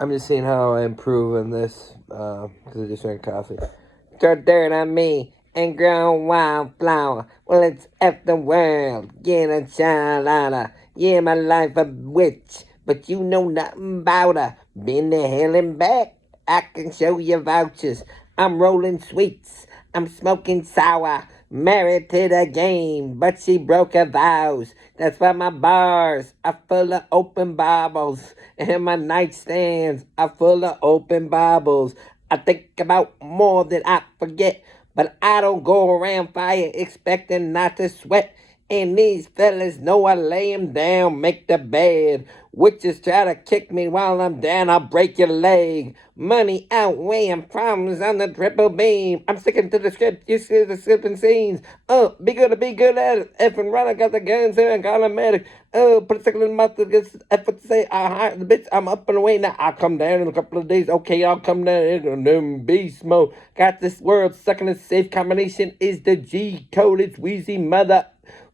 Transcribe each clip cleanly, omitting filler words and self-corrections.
I'm just seeing how I improve in this because I just drank coffee. Throw dirt on me and grow wildflower. Well, it's F the world, get a child out of. Yeah, my life a witch, but you know nothing about her. Been to hell and back, I can show you vouchers. I'm rolling sweets, I'm smoking sour. Married to the game, but she broke her vows. That's why my bars are full of open Bibles, and my nightstands are full of open Bibles. I think about more than I forget, but I don't go around fire expecting not to sweat. And these fellas know I lay 'em down, make the bed. Witches try to kick me while I'm down, I'll break your leg. Money outweighing problems on the triple beam. I'm sticking to the script, you see the slipping scenes. Be good at it. If and run, I got the guns here and got a medic. Put a second in the mouth to get effort to say, I hired the bitch, I'm up and away now. I'll come down in a couple of days. Okay, I'll come down in them beast mode. Got this world stuck in a safe combination is the G code. It's Wheezy mother.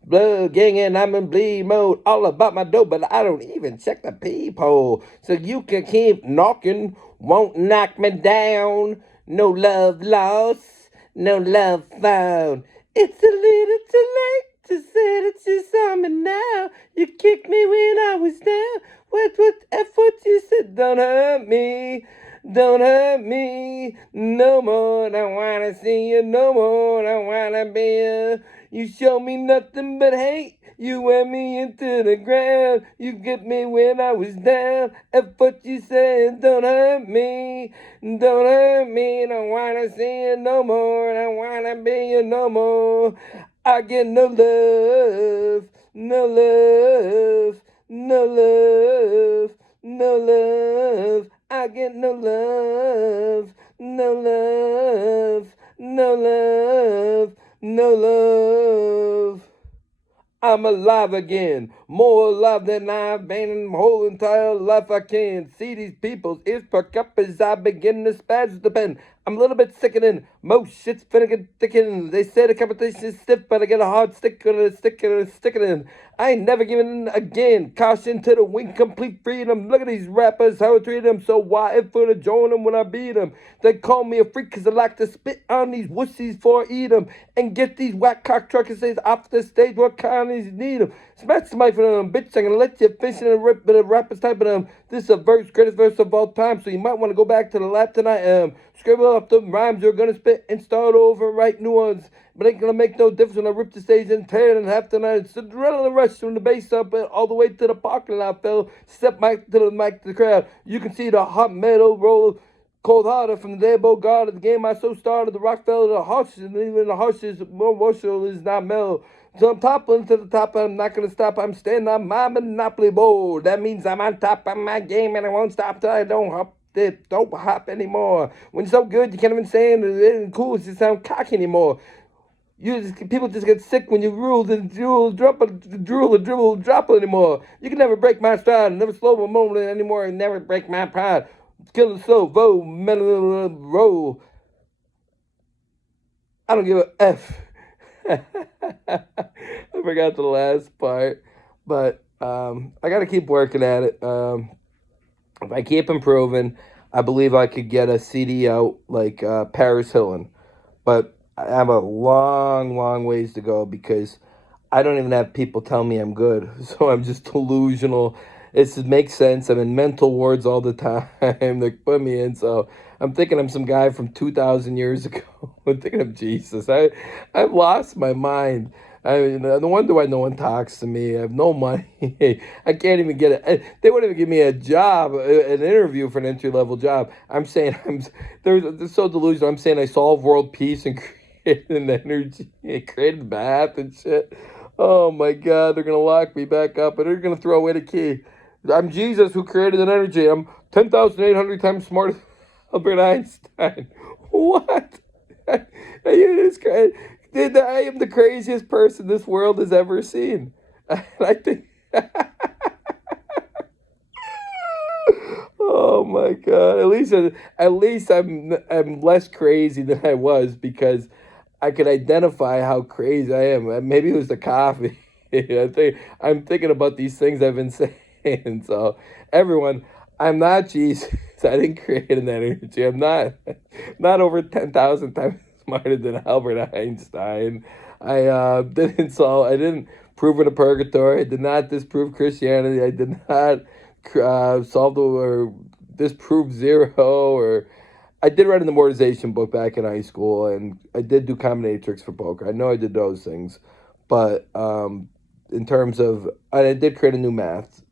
Blood gang and I'm in bleed mode. All about my dough, but I don't even check the peephole. So you can keep knocking, won't knock me down. No love lost, no love found. It's a little too late to say that you saw me now. You kicked me when I was down. What F what you said? Don't hurt me. Don't hurt me no more. Don't wanna see you no more. Don't wanna be you. You show me nothing but hate. You wear me into the ground. You get me when I was down. F what you said. Don't hurt me. Don't hurt me. Don't wanna see you no more. Don't wanna be you no more. I get no love. No love. No love. No love. I get no love, no love, no love, no love. I'm alive again, more alive than I've been in my whole entire life. I can see these people's ears perk up as I begin to spaz the pen. I'm a little bit sickening, most shit's finna get thickening. They say the competition is stiff, but I get a hard stick on it, stick and stick it in. I ain't never giving in again. Caution to the wing, complete freedom. Look at these rappers, how I treat them. So why if for to join them when I beat them? They call me a freak because I like to spit on these wussies for I eat them. And get these whack cock truckers off the stage, what kind of need them? Smash somebody for them, bitch. I'm gonna let you fish in a rip, but a rapper's type of them. This is a verse, greatest verse of all time. So you might want to go back to the lab tonight. Scribble up the rhymes you're gonna spit and start over, write new ones. But ain't gonna make no difference when I rip the stage and tear it in half tonight. It's the adrenaline rush from the bass up all the way to the parking lot, fell. Step mic to the mic to the crowd. You can see the hot metal roll cold harder from the day God of the game I so started. The rock fell to the hush, and even the hush is more emotional is not mellow. So I'm toppling to the top, I'm not gonna stop. I'm standing on my monopoly board. That means I'm on top of my game, and I won't stop till I don't hop. Don't hop anymore. When you're so good, you can't even say it ain't cool. It just sound cocky anymore. People just get sick when you rule the drool, drop a drool, the dribble, drop anymore. You can never break my stride, never slow my moment anymore, and never break my pride. Kill the slow, vote, mellow, roll. I don't give a F. I forgot the last part, but I got to keep working at it. If I keep improving, I believe I could get a CD out like Paris Hilton. But I have a long, long ways to go because I don't even have people tell me I'm good. So I'm just delusional. It makes sense. I'm in mental wards all the time. They put me in. So I'm thinking I'm some guy from 2,000 years ago. I'm thinking of Jesus. I've lost my mind. I mean, no wonder why no one talks to me. I have no money. I can't even get it. They wouldn't even give me a job, an interview for an entry level job. I'm saying they're so delusional. I'm saying I solve world peace and created an energy, created math and shit. Oh my God, they're gonna lock me back up and they're gonna throw away the key. I'm Jesus who created an energy. I'm 10,800 times smarter than Albert Einstein. What? You just I am the craziest person this world has ever seen. I think. Oh my God! At least I'm less crazy than I was because I could identify how crazy I am. Maybe it was the coffee. I'm thinking about these things I've been saying. So everyone, I'm not Jesus. I didn't create an energy. I'm not over 10,000 times smarter than Albert Einstein. I didn't prove in a purgatory. I did not disprove Christianity. I did not solve or disprove zero, or I did write an amortization book back in high school, and I did do combinatrix for poker. I know I did those things, but in terms of, I did create a new math,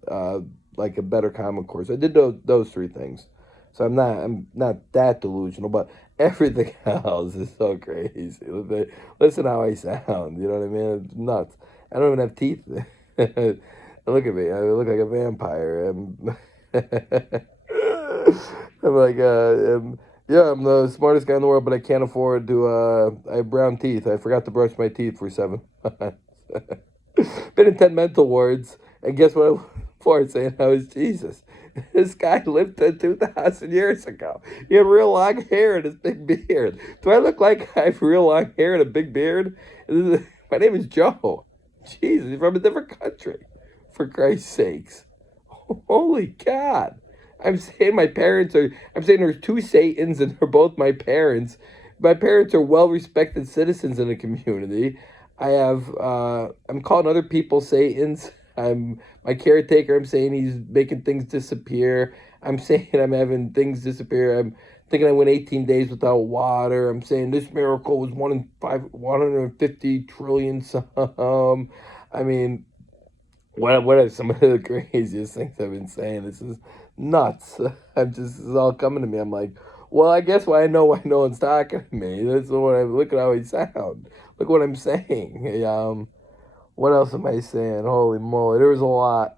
like a better common course. I did those three things, so I'm not that delusional, but everything else is so crazy. Listen how I sound. You know what I mean? It's nuts. I don't even have teeth. Look at me. I look like a vampire. I'm like, yeah, I'm the smartest guy in the world, but I can't afford to. I have brown teeth. I forgot to brush my teeth for 7 months. Been in 10 mental wards, and guess what? For saying I was Jesus. This guy lived 2,000 years ago. He had real long hair and his big beard. Do I look like I have real long hair and a big beard? My name is Joe. Jesus, he's from a different country. For Christ's sakes. Holy God. I'm saying my parents are, I'm saying there's two Satans and they're both my parents. My parents are well respected citizens in the community. I'm calling other people Satans. I'm my caretaker. I'm saying he's making things disappear. I'm saying I'm having things disappear. I'm thinking I went 18 days without water. I'm saying this miracle was 150 trillion some. I mean, what are some of the craziest things I've been saying? This is nuts. This is all coming to me. I'm like, well, I guess why I know why no one's talking to me. That's what I look at how I sound. Look what I'm saying. What else am I saying? Holy moly, there was a lot.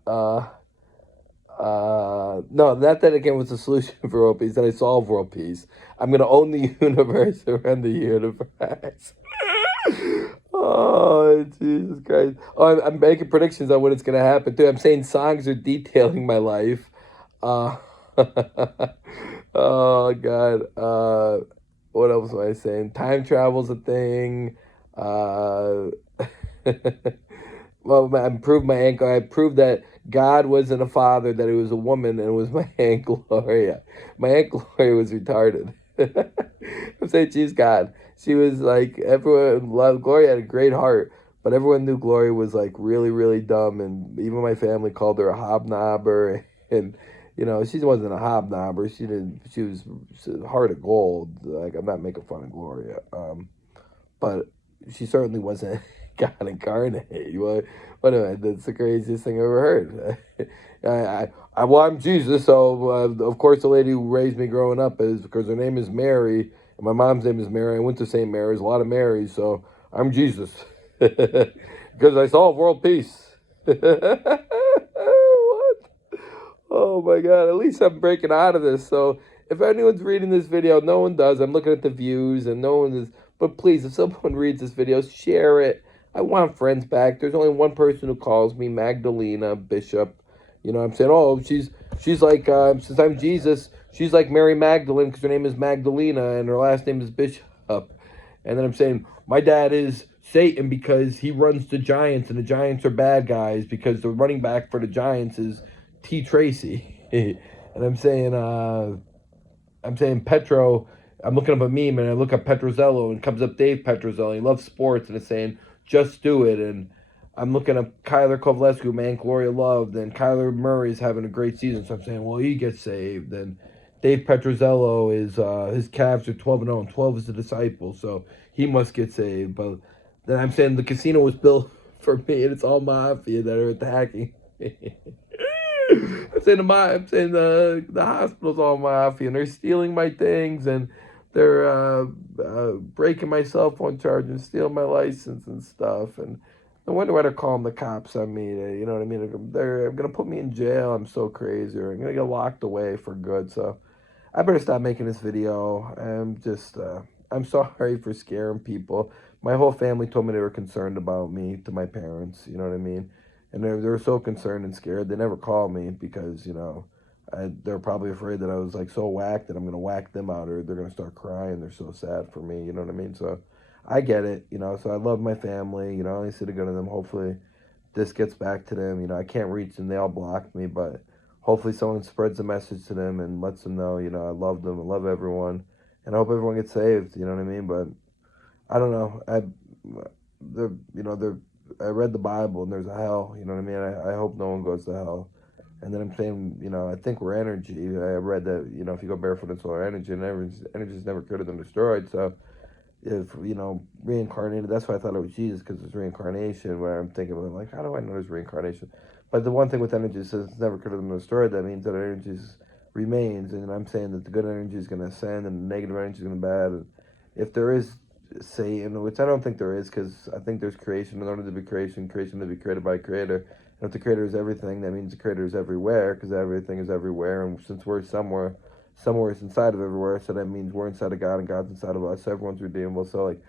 No, not that again was the solution for world peace. That I solve world peace. I'm gonna own the universe around the universe. Oh, Jesus Christ. Oh, I'm making predictions on what it's going to happen, too. I'm saying songs are detailing my life. Uh, oh, God. What else am I saying? Time travel's a thing. Uh, well, I proved my Aunt, I proved that God wasn't a father, that he was a woman, and it was my Aunt Gloria. My Aunt Gloria was retarded. I'm saying she's God. She was like, everyone loved Gloria, had a great heart, but everyone knew Gloria was like really, really dumb, and even my family called her a hobnobber. And she wasn't a hobnobber. She didn't. She was heart of gold. Like, I'm not making fun of Gloria, but she certainly wasn't God incarnate. That's the craziest thing I ever heard. Well, I'm Jesus, so of course the lady who raised me growing up is, because her name is Mary, and my mom's name is Mary. I went to St. Mary's, a lot of Marys, so I'm Jesus. Because I solve world peace. What? Oh my God, at least I'm breaking out of this. So if anyone's reading this video, no one does. I'm looking at the views and no one is. But please, if someone reads this video, share it. I want friends back. There's only one person who calls me, Magdalena Bishop. I'm saying, oh, she's like, since I'm Jesus, she's like Mary Magdalene because her name is Magdalena and her last name is Bishop. And then I'm saying, my dad is Satan because he runs the Giants, and the Giants are bad guys because the running back for the Giants is T. Tracy. And I'm saying Petro. I'm looking up a meme and I look up Petrozello and it comes up Dave Petrozello. He loves sports and it's saying just do it. And I'm looking up Kyler Kovaleski, man, Gloria loved, and Kyler Murray is having a great season. So I'm saying, well, he gets saved. And Dave Petrozello is his Cavs are 12-0, and 12 is the disciple, so he must get saved. But then I'm saying the casino was built for me, and it's all mafia that are attacking me. I'm saying the hospital's all mafia, and they're stealing my things, and they're breaking my cell phone charge and stealing my license and stuff. And no wonder why they're calling the cops on me. You know what I mean? They're gonna put me in jail. I'm so crazy, or I'm gonna get locked away for good. So I better stop making this video. I'm sorry for scaring people. My whole family told me they were concerned about me to my parents. You know what I mean? And they were so concerned and scared. They never called me because, they're probably afraid that I was like so whacked that I'm going to whack them out, or they're going to start crying. They're so sad for me. You know what I mean? So I get it, so I love my family. I say to go to them. Hopefully this gets back to them. I can't reach them. They all blocked me, but hopefully someone spreads the message to them and lets them know, I love them, I love everyone, and I hope everyone gets saved. You know what I mean? But I don't know. The, the, I read the Bible and there's a hell. You know what I mean? I hope no one goes to hell. And then I'm saying, I think we're energy. I read that, if you go barefoot in solar energy, and energy is never created and destroyed. So if reincarnated, that's why I thought it was Jesus, because it's reincarnation. Where I'm thinking about, like, how do I know there's reincarnation? But the one thing with energy says it's never created and destroyed. That means that energy remains, and I'm saying that the good energy is going to ascend and the negative energy is going to bad. And if there is Satan, which I don't think there is, because I think there's creation. In order to be creation to be created by a creator. And if the creator is everything, that means the creator is everywhere, because everything is everywhere. And since we're somewhere is inside of everywhere, so that means we're inside of God and God's inside of us. So everyone's redeemable. So, like,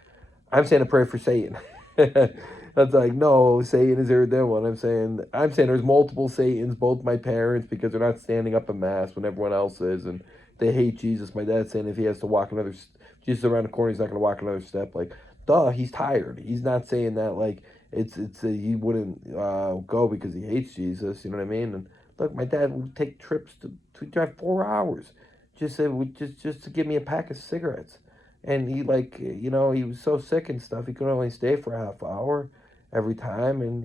I'm saying a prayer for Satan. That's like, no, Satan is irredeemable. And I'm saying there's multiple Satans, both my parents, because they're not standing up in mass when everyone else is, and they hate Jesus. My dad's saying if he has to walk Jesus around the corner, he's not going to walk another step. Like, duh, he's tired. He's not saying that like he wouldn't go because he hates Jesus. You know what I mean? And look, my dad would take trips to drive 4 hours just to give me a pack of cigarettes. And he, like, he was so sick and stuff, he could only stay for a half hour every time. And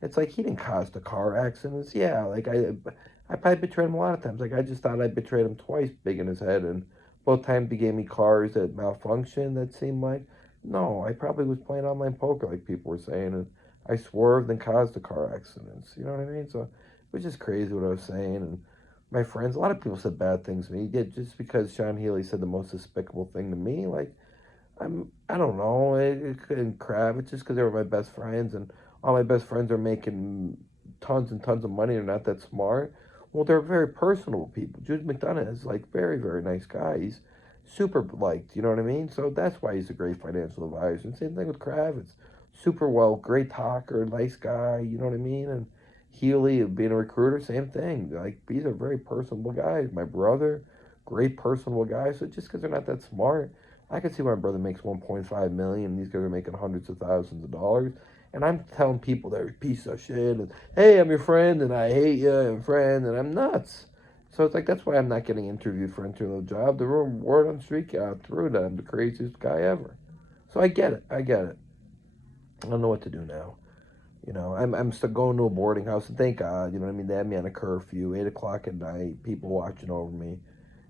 it's like he didn't cause the car accidents. Yeah, like I probably betrayed him a lot of times. Like, I just thought I betrayed him twice, big in his head. And both times he gave me cars that malfunctioned, that seemed like, no, I probably was playing online poker, like people were saying, and I swerved and caused the car accidents. You know what I mean? So it was just crazy what I was saying. And my friends, a lot of people said bad things to me. Yeah, just because Sean Healy said the most despicable thing to me, like, I don't know, it couldn't crap. It's just because they were my best friends, and all my best friends are making tons and tons of money. They're not that smart. Well, they're very personable people. Jude McDonough is, like, very, very nice guy. He's super liked. You know what I mean? So that's why he's a great financial advisor. And same thing with Kravitz, super well, great talker, nice guy. You know what I mean? And Healy, being a recruiter, same thing. Like, these are very personable guys. My brother, great personable guy. So just because they're not that smart, I can see why my brother makes 1.5 million. These guys are making hundreds of thousands of dollars, and I'm telling people they're a piece of shit. And hey, I'm your friend, and I hate you, and friend, and I'm nuts. So it's like that's why I'm not getting interviewed for entry level job. The word on the street got through that I'm the craziest guy ever. So I get it. I get it. I don't know what to do now. I'm still going to a boarding house, and thank God. You know what I mean? They had me on a curfew, 8 o'clock at night, people watching over me.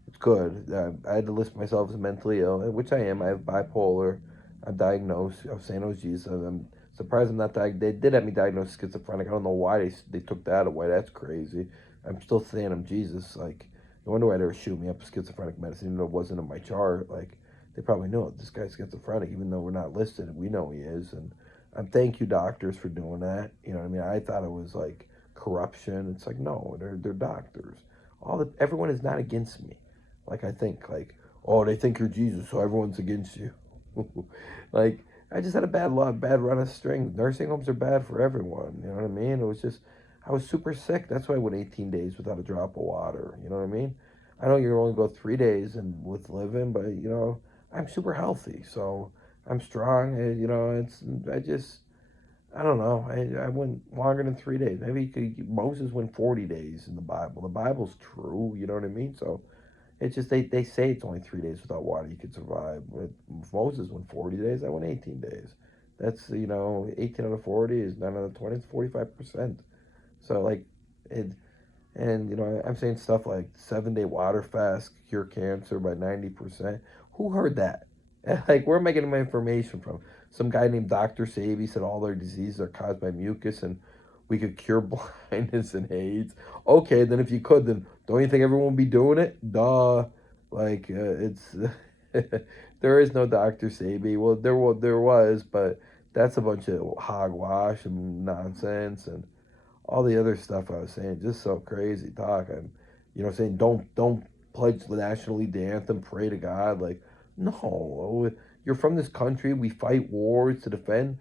It's good. I had to list myself as mentally ill, which I am. I have bipolar. I'm diagnosed. I was saying I was Jesus. I'm surprised I'm not diagnosed. They did have me diagnosed schizophrenic. I don't know why they took that away. That's crazy. I'm still saying I'm Jesus. Like, no wonder why they were shooting me up with schizophrenic medicine, even though it wasn't in my chart. Like, they probably know it. This guy's schizophrenic, even though we're not listed. We know he is. And thank you, doctors, for doing that. You know what I mean? I thought it was like corruption. It's like, no, they're doctors. Everyone is not against me. Like, I think, like, oh, they think you're Jesus, so everyone's against you. Like, I just had a bad run of strings. Nursing homes are bad for everyone. You know what I mean? It was just, I was super sick. That's why I went 18 days without a drop of water. You know what I mean? I know you only go 3 days and with living, but I'm super healthy, so I'm strong. And, I don't know. I went longer than 3 days. Maybe Moses went 40 days in the Bible. The Bible's true. You know what I mean? So it's just they say it's only 3 days without water you could survive. But Moses went 40 days. I went 18 days. That's 18 out of 40 is 9 out of 20. It's 45%. So, like, it, and I'm saying stuff like 7 day water fast cure cancer by 90%. Who heard that? Like, where am I getting my information from? Some guy named Dr. Sabi said all their diseases are caused by mucus, and we could cure blindness and AIDS. Okay, then if you could, then don't you think everyone would be doing it? Duh. Like, it's there is no Dr. Sabi. Well, there was, but that's a bunch of hogwash and nonsense, and all the other stuff I was saying, just so crazy talk. I'm, saying don't pledge the national league anthem, pray to God. Like, no, you're from this country. We fight wars to defend.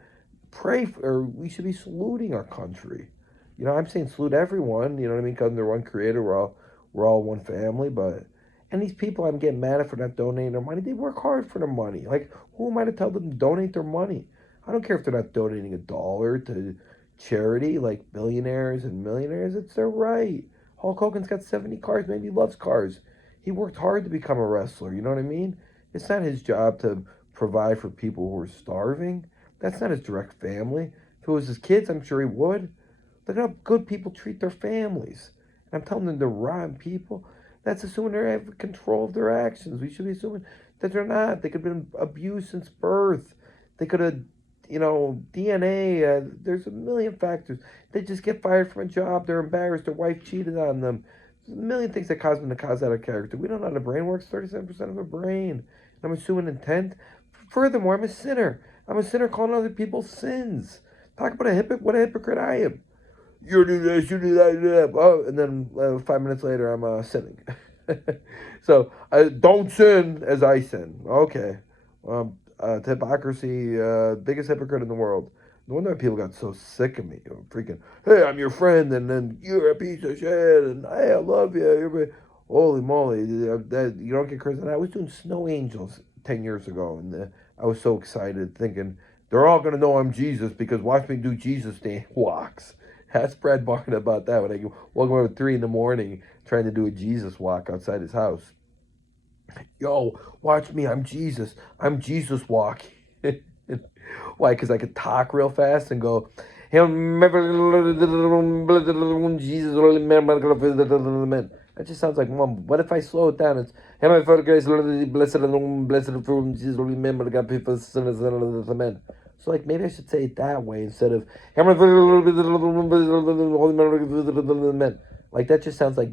Pray for, or we should be saluting our country. I'm saying salute everyone. You know what I mean? Because under one creator, we're all one family. But and these people, I'm getting mad at for not donating their money. They work hard for their money. Like, who am I to tell them to donate their money? I don't care if they're not donating $1 to charity, like billionaires and millionaires. It's their right. Hulk Hogan's got 70 cars. Maybe he loves cars. He worked hard to become a wrestler. You know what I mean? It's not his job to provide for people who are starving. That's not his direct family. If it was his kids, I'm sure he would. Look at how good people treat their families. And I'm telling them they're rotten people. That's assuming they have control of their actions. We should be assuming that they're not. They could have been abused since birth. They could have, DNA. There's a million factors. They just get fired from a job. They're embarrassed. Their wife cheated on them. There's a million things that cause them to cause out of character. We don't know how the brain works. 37% of a brain. And I'm assuming intent. Furthermore, I'm a sinner. I'm a sinner calling other people's sins. Talk about a hypocrite. What a hypocrite I am. You do this, you do that, you do that. Oh, and then 5 minutes later, I'm sinning. So don't sin as I sin. Okay. Hypocrisy, biggest hypocrite in the world. No wonder people got so sick of me. Freaking, hey, I'm your friend, and then you're a piece of shit, and hey, I love you. Holy moly, you don't get crazy. I was doing Snow Angels 10 years ago, and I was so excited, thinking they're all gonna know I'm Jesus because watch me do Jesus day walks. Ask Brad Barton about that when I woke him up at 3 in the morning trying to do a Jesus walk outside his house. Yo, watch me, I'm Jesus. I'm Jesus walk. Why? Because I could talk real fast and go, Jesus. That just sounds like mum. What if I slow it down? It's blessed fruit, Jesus. So like maybe I should say it that way instead of like that just sounds like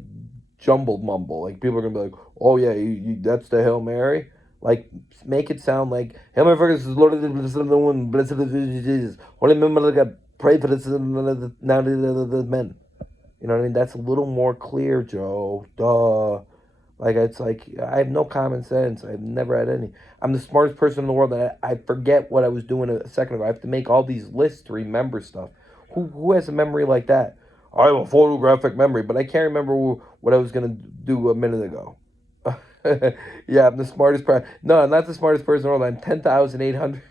jumbled mumble. Like people are gonna be like, "Oh yeah, that's the Hail Mary." Like make it sound like Hail Mary, first Lord of the blessed of the one, blessed of Jesus, Holy Mary, God, pray for this now the men. You know what I mean? That's a little more clear, Joe. Duh. Like it's like I have no common sense. I've never had any. I'm the smartest person in the world, and I forget what I was doing a second ago. I have to make all these lists to remember stuff. Who has a memory like that? I have a photographic memory, but I can't remember what I was gonna do a minute ago. Yeah, I'm the smartest person. No, I'm not the smartest person in the world. I'm 10,800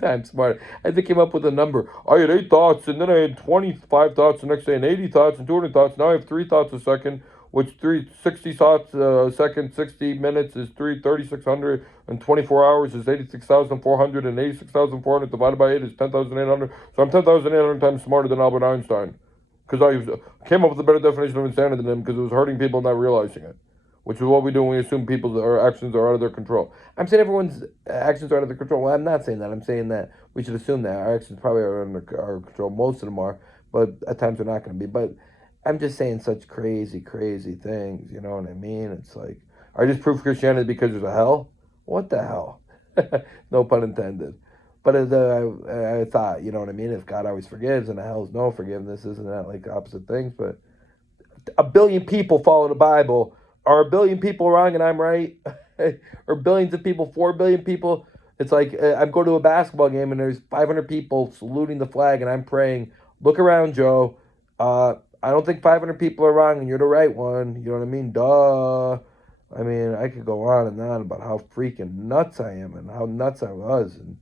times smarter. I think I came up with a number. I had 8 thoughts, and then I had 25 thoughts the next day, and 80 thoughts, and 200 thoughts. Now I have 3 thoughts a second, which 360 thoughts a second, 60 minutes is 3,600, and 24 hours is 86,400, and 86,400 divided by 8 is 10,800. So I'm 10,800 times smarter than Albert Einstein. Because I came up with a better definition of insanity than him because it was hurting people not realizing it, which is what we do when we assume people's actions are out of their control. I'm saying everyone's actions are out of their control. Well, I'm not saying that. I'm saying that we should assume that our actions probably are under our control. Most of them are, but at times they're not going to be. But I'm just saying such crazy, crazy things. You know what I mean? It's like, I just prove Christianity because there's a hell? What the hell? No pun intended. But as I thought, you know what I mean? If God always forgives and the hell's no forgiveness, isn't that like opposite things? But a billion people follow the Bible. Are a billion people wrong and I'm right? Or billions of people, 4 billion people? It's like I'm going to a basketball game and there's 500 people saluting the flag and I'm praying. Look around, Joe. I don't think 500 people are wrong and you're the right one. You know what I mean? Duh. I mean, I could go on and on about how freaking nuts I am and how nuts I was, and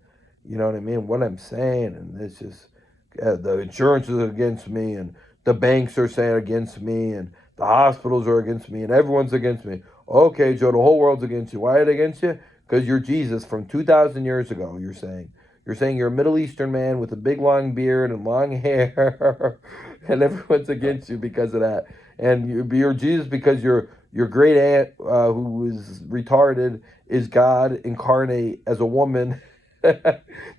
you know what I mean, what I'm saying, and it's just the insurance is against me, and the banks are saying against me, and the hospitals are against me, and everyone's against me. Okay, Joe, the whole world's against you. Why are they against you? Because you're Jesus from 2,000 years ago. You're saying you're a Middle Eastern man with a big long beard and long hair, and everyone's against you because of that. And you're Jesus because your great aunt, who is retarded, is God incarnate as a woman.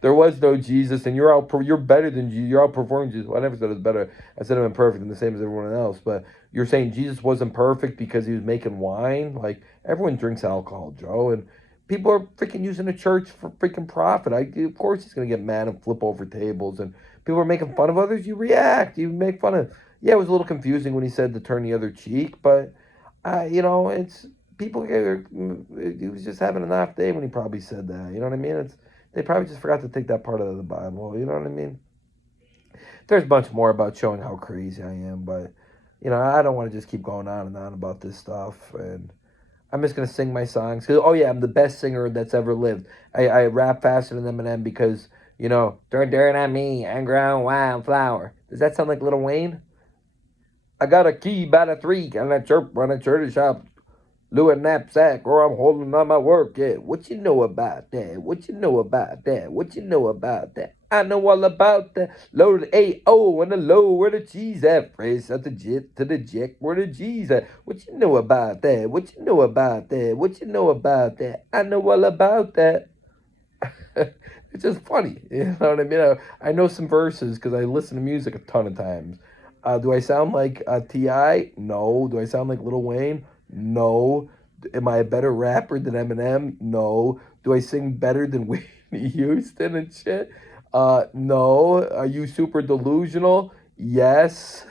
There was no Jesus, and you're better than Jesus. You're outperforming Jesus. Well, I never said it was better. I said I'm perfect and the same as everyone else. But you're saying Jesus wasn't perfect because he was making wine. Like everyone drinks alcohol, Joe, and people are freaking using the church for freaking profit. Of course he's gonna get mad and flip over tables, and people are making fun of others. You react. You make fun of. Yeah, it was a little confusing when he said to turn the other cheek, but it's people. He was just having an off day when he probably said that. You know what I mean? They probably just forgot to take that part of the Bible. You know what I mean? There's much more about showing how crazy I am, but I don't want to just keep going on and on about this stuff. And I'm just gonna sing my songs. 'Cause, oh yeah, I'm the best singer that's ever lived. I rap faster than Eminem because throw dirt on me and ground wildflower. Does that sound like Lil Wayne? I got a key by the three, and I chirp when I church shop. Louis knapsack, or I'm holding on my work. Yeah, what you know about that? What you know about that? What you know about that? I know all about that. Loaded A-O and the low where the cheese at. Fresh at the jet to the jack where the G's at. What you know about that? What you know about that? What you know about that? I know all about that. It's just funny. You know what I mean? I know some verses because I listen to music a ton of times. Do I sound like T.I.? No. Do I sound like Lil Wayne? No. Am I a better rapper than Eminem? No. Do I sing better than Whitney Houston and shit? No. Are you super delusional? Yes.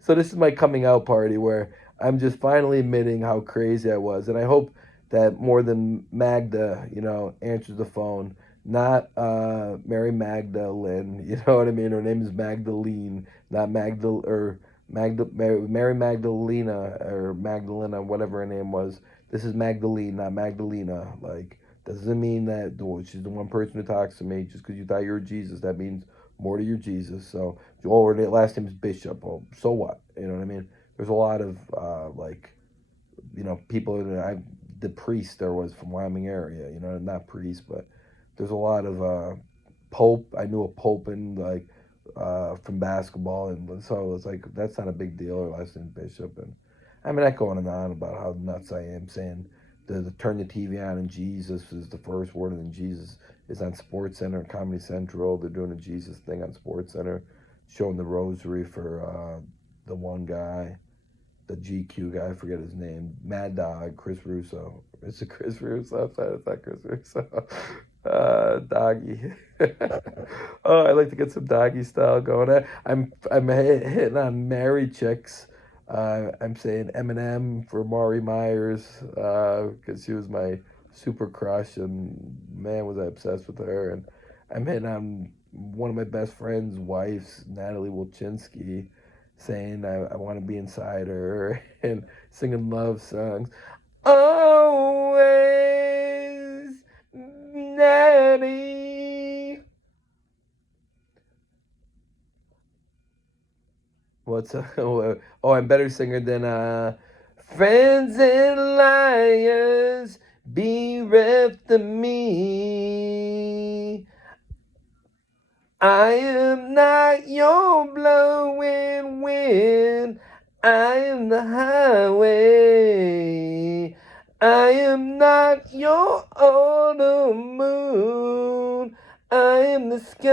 So this is my coming out party where I'm just finally admitting how crazy I was, and I hope that more than Magda, answers the phone. Not Mary Magdalene, you know what I mean? Her name is Magdalene, not Mary Magdalena or Magdalena, whatever her name was. This is Magdalene, not Magdalena. Like, doesn't mean that she's the one person who talks to me just because you thought you were Jesus. That means more to your Jesus. So, her last name is Bishop. Well, so what? You know what I mean? There's a lot of people that the priest there was from Wyoming area, not priest, but there's a lot of Pope. I knew a Pope in from basketball, and so it's like that's not a big deal. Or last name Bishop, and I mean I go on and on about how nuts I am saying the turn the TV on and Jesus is the first word, and then Jesus is on Sports Center and Comedy Central. They're doing a Jesus thing on Sports Center, showing the rosary for the one guy, the GQ guy, I forget his name, Mad Dog, Chris Russo. Is it Chris Russo? It's not Chris Russo. Doggy. Oh, I like to get some doggy style going. I'm hitting on married chicks. I'm saying Eminem for Maury Myers because she was my super crush, and man, was I obsessed with her. And I'm hitting on one of my best friend's wives, Natalie Wilczynski, saying I want to be inside her and singing love songs. Always, Natty. What's oh, I'm better singer than friends and liars bereft of me. I am not your blowing wind. I am the highway. I am not your autumn moon. I am the sky.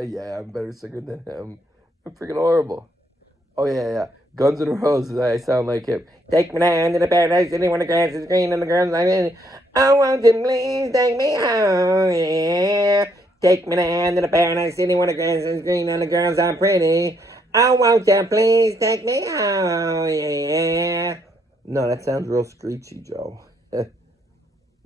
Yeah, I'm a better singer than him. I'm freaking horrible. Oh yeah. Guns N' Roses. I sound like him. Take me down to the paradise city when the grass is green and the girls like me. I want you, please take me home. Yeah. Take me down to the paradise city when the grass is green and the girls are pretty. I want you, please take me home. Yeah. No, that sounds real streety, Joe.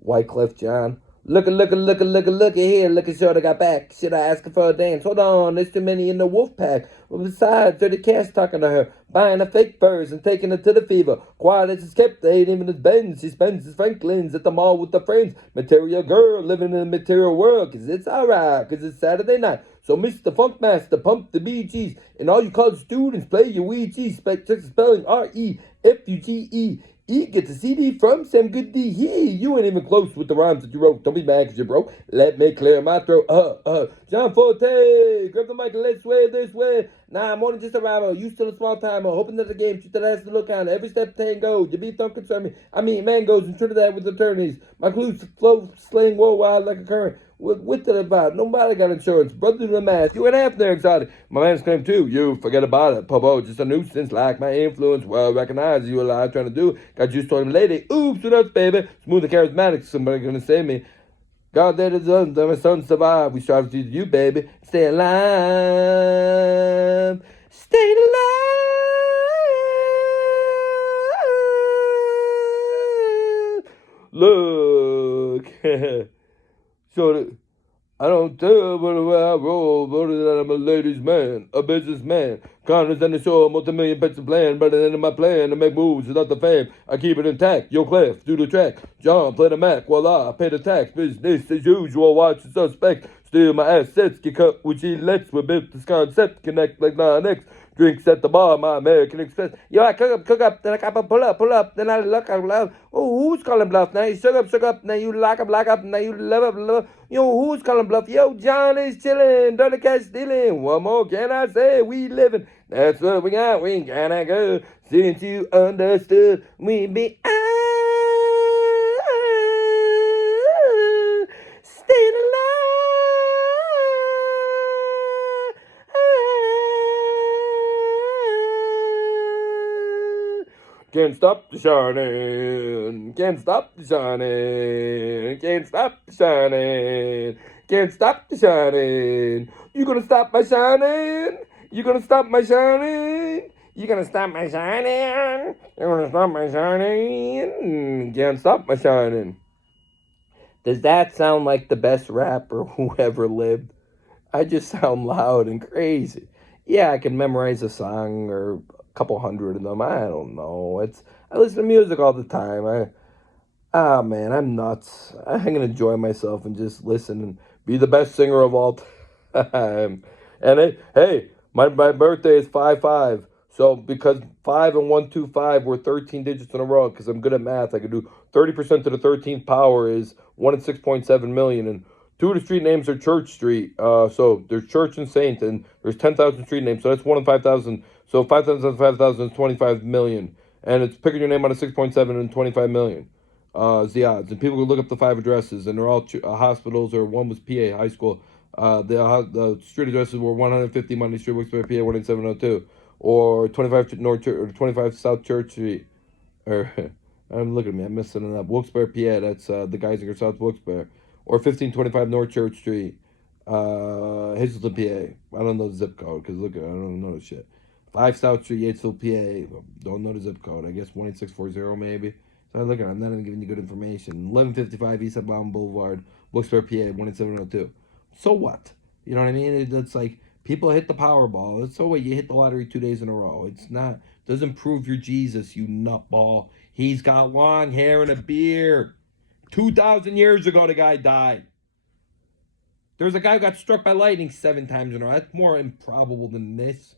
Wyclef John. Look here. Look at short I got back. Should I ask her for a dance? Hold on, there's too many in the wolf pack. Well, besides, dirty cash talking to her, buying her fake furs and taking her to the fever. Quiet as it's kept, they ain't even his Benz. She spends his Franklin's at the mall with her friends. Material girl living in a material world, 'cause it's alright, 'cause it's Saturday night. So Mr. Funkmaster, pump the BGs, and all you college students play your Ouija. Check the spelling REFUGE. Get the CD from Sam Goody. Hey, you ain't even close with the rhymes that you wrote. Don't be mad 'cause you broke. Let me clear my throat. John Forte, grab the mic and let's sway this way. Nah, I'm only just a rival. You still a small timer. Hoping that the game shoot that ass to look on. Every step tango. Your beef don't concern me. I mean, mangoes and Trinidad with attorneys. My clues flow slaying worldwide like a current. With the about? Nobody got insurance. Brother in the mask. You and half there exotic. My man's claim too. You forget about it. Popo, just a nuisance. Like my influence. Well, recognize you alive trying to do. Got juice to him, lady. Oops, what else, baby? Smooth and charismatic. Somebody gonna save me. God that is us, that my son survive. We strive to you, baby. Stay alive. Stay alive. Look. So I don't tell by the way I roll, but that I'm a ladies' man, a businessman. Connor's and the show, multi-million pets of plan, but then in my plan to make moves without the fame. I keep it intact. Yo, Cliff, do the track. John, play the Mac. Voila, I pay the tax. Business as usual. Watch the suspect. Steal my assets. Get cut with G-Lex. We built this concept. Connect like 9X. Drinks at the bar, my American Express. Yo, I cook up, then I got pull up, then I look out loud. Oh, who's calling bluff? Now you suck up, now you lock up, now you love up. Yo, who's calling bluff? Yo, John is chilling, dirty cash stealing. What more can I say? We living. That's what we got. We ain't kinda good. Since you understood, we be staying alive. Can't stop the shining. Can't stop the shining. Can't stop the shining. Can't stop the shining. You gonna stop my shining? You gonna stop my shining? You gonna stop my shining? You gonna stop my shining? Can't stop my shining. Does that sound like the best rapper who ever lived? I just sound loud and crazy. Yeah, I can memorize a song or a couple hundred of them. I don't know. I listen to music all the time. Man, I'm nuts. I can enjoy myself and just listen and be the best singer of all time. And hey, my birthday is 5-5. So because 5 and 125 were 13 digits in a row, because I'm good at math, I could do 30% to the 13th power is 1 in 6.7 million. And two of the street names are Church Street. So there's Church and Saint, and there's 10,000 street names. So that's 1 in 5,000. So 5,000 5,000 is 25 million. And it's picking your name out of 6.7 and 25 million. Is the odds. And people can look up the 5 addresses, and they're all hospitals, or one was PA High School. The street addresses were 150 Monday Street, Wilkes-Barre, PA 18702, or 25 North Church, or 25 South Church Street. Or I'm looking at me, I'm messing it up. Wilkes-Barre, PA. That's the Geisinger South Wilkes-Barre, or 1525 North Church Street, Hazleton, PA. I don't know the zip code because look, I don't know the shit. 5 South Street, Yatesville, PA. Don't know the zip code. I guess 18640 maybe. So I look at it, I'm not even giving you good information. 1155 East Bowman Boulevard, Wilkes-Barre, PA, 18702. So what? You know what I mean? It's like people hit the Powerball. So what? You hit the lottery 2 days in a row. It's not, doesn't prove you're Jesus, you nutball. He's got long hair and a beard. 2,000 years ago, the guy died. There was a guy who got struck by lightning 7 times in a row. That's more improbable than this.